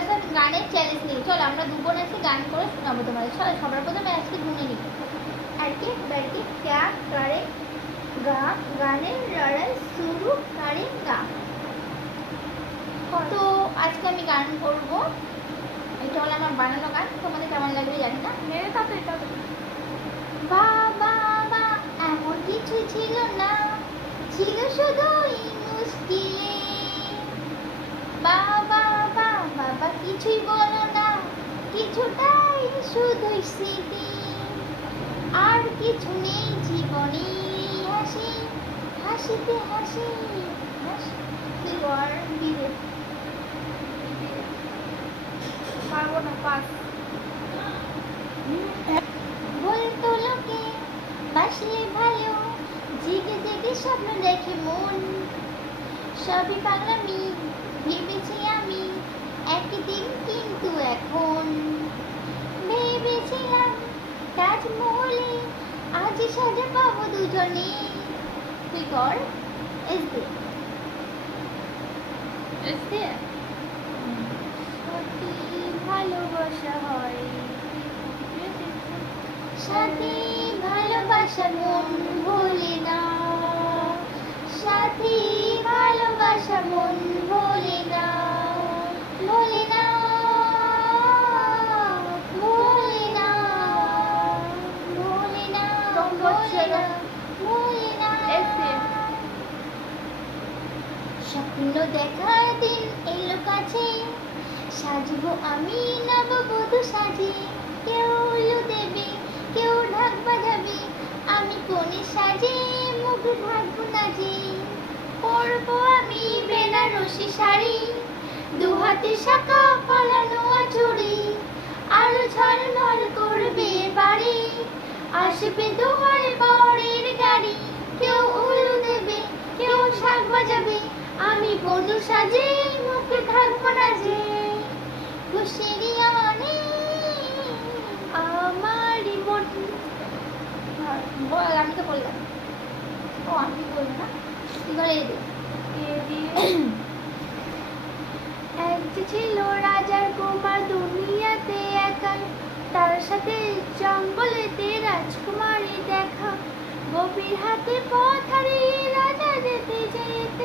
ভালোবাসার গানের চ্যালেঞ্জ নিই। চলো আমরা দু বোন আজকে গান করে শোনাবো তোমাদের। চলো সবার প্রথমে আজকে গুনে নিই। আর কি বাড়িতে ক্যা করে গা, গানের লড়াই শুরু করে গা। তো আজকে আমি গান করবো, এটা হলো আমার বানানো গান, তোমাদের কেমন লাগবে জানি না। বাবা বা এমন কিছু ছিল না, ছিল শুধুই মুশকিলে। বাবা বা বাবা কিছুই বলো না, কিছুটাই শুধুই স্মৃতি। আর কিছু নেই জীবনে, হাসি হাসিতে হাসি হাসি। পারবো না, পাস। বলতো লোকে বাসলে ভালো, জেগে জেগে স্বপ্ন দেখে মন। সবই পাগলামি ভেবেছি আমি একদিন, কিন্তু এখন ভেবেছিলাম তাজমহলে আজ সাজা পাবো দুজনে। তুই কর এস দে সত্যি ভালোবাসা হয়, সাথী ভালোবাসা মন ভোলে না, সাথী ভালোবাসা মন ভোলে না, ভোলে না, ভোলে না, ভোলে না, ভোলে না, ভোলে না। স্বপ্ন দেখার দিন এলো কাছে, সাজবো আমি নববধূ সাজে। কেউ উলু দেবে, কেউ ঢাক বাজাবে, আমি কোণে সাজে মুখ ঢাকবো না যে। পরবো আমি বেনারসি শাড়ি, দু হাতে শাখা ফলানো চুড়ি, আরো ঝলমল করবে বাড়ি, আসবে দুয়ার বরের গাড়ি। কেউ উলু দেবে, কেউ ঢাক বাজাবে, আমি বধূ সাজে মুখে ঢাকবো না যে। খুশিরই আনে আমারই মন। বল, আমি তো বললাম। ও আমি বলবো না, তুই বলে দে। এক যে ছিল রাজার কুমার দুনিয়াতে একা, তার সাথে জঙ্গলেতে রাজকুমারী দেখা। গভীর হাতে পথ হারিয়ে রাজা যেতে যেতে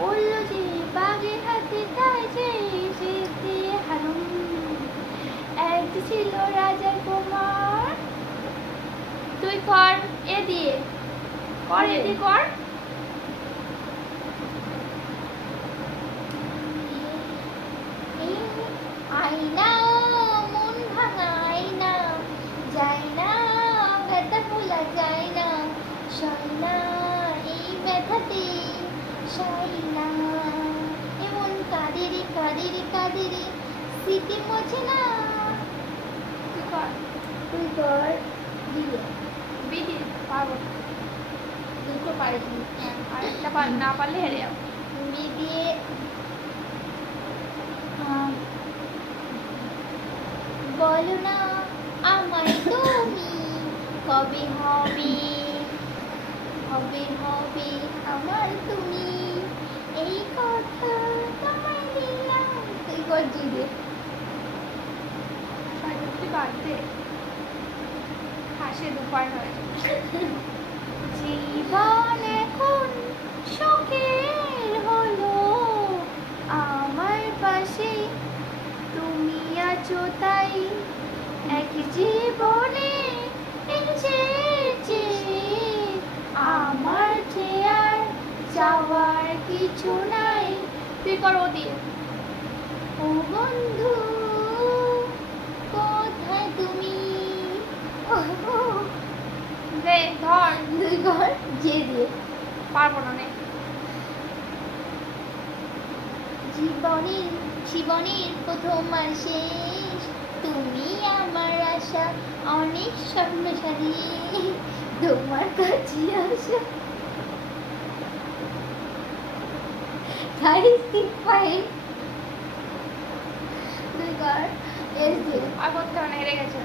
বলল যে বাঘের হাতে তাই যেতে হারুন। এক যে ছিল রাজার কুমার। তুই কর এ দিয়ে, কর এ দিয়ে কর। আয়না মন ভাঙা আয়না, যায় না ব্যথা ভোলা যায় না, সয় না এই ব্যথাতে সয় না। এমন কাঁদেরে কাঁদেরে কাঁদেরে স্মৃতি মোছে না। তুই কর, তুই কর দিয়ে বিধি পারবো না। দুটো পারিস আরেকটা না পারলে হেরে যাবো। দিয়ে বলো না আমায় তুমি কবে হবে, হবে হবে আমার তুমি, এই কথা তোমায় দিলাম। তুই কর জিবে তুই বাড়তে হাসে দুপার হয়। জীবন এখন সুখের হলো, আমার পাশে তুমি আছো তাই। এক জীবনে এসেছে আমার যে আর যাওয়ার কিছু নাই। তুই কর ও দিয়ে। ও বন্ধু কোথায় তুমি, দে ধর। তুই কর যে দিয়ে। পারবো না নে। জীবনের জীবনের প্রথম আর শেষ, তুমি আমার আশা অনেক স্বপ্ন সারিয়ে তোমার কাছে আসা। তুই কর এস দিয়ে। আর করতে হবে না, হেরে গেছে।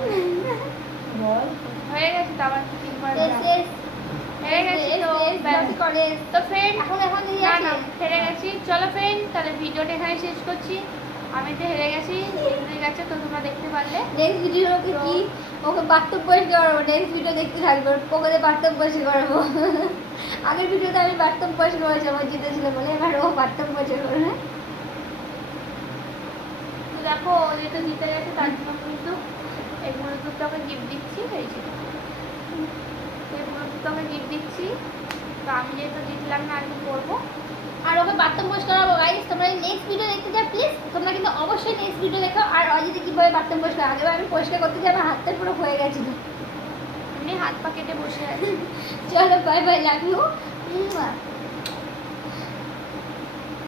বল হয়ে গেছে তো আবার তিনবার এস এস হেরে গেছি তো ব্যাস। করে তো ফ্রেন্ড এখন এখন দিয়ে না আসে। না হেরে গেছি। চলো ফ্রেন্ড, তাহলে ভিডিওটা এখানে শেষ করছি। আমি তো হেরে গেছি, হেরে গেছে তো তোমরা দেখতে পারলে। নেক্সট ভিডিও ওকে কি ওকে বাথরুম পরিষ্কার করাবো, নেক্সট ভিডিও দেখতে থাকবে ওকে বাথরুম পরিষ্কার করাবো। আগের ভিডিওতে আমি বাথরুম পরিষ্কার করেছি আমার জিতেছিল বলে, এবার ও বাথরুম পরিষ্কার করবে। তো দেখো ও যেহেতু জিতে গেছে তার জন্য কিন্তু এই ব্লুটুথটা ওকে গিফট দিচ্ছি, এই যে এই ব্লুটুথটা ওকে গিফট দিচ্ছি। তো আমি যেহেতু জিতলাম না আজকে করবো। আর ওকে বাথরুম পরিষ্কার করাবো গাইস, তোমরা নেক্সট ভিডিও দেখতে চাও প্লিজ, তোমরা কিন্তু অবশ্যই নেক্সট ভিডিও দেখো। আর অজিতে কীভাবে বাথরুম পরিষ্কার, আগেবার আমি পরিষ্কার করতে গিয়ে আমার হাতটা পুরো হয়ে গেছিলো, এমনি হাত পা কেটে বসে আছে। চলো বাই বাই, লাভ ইউ।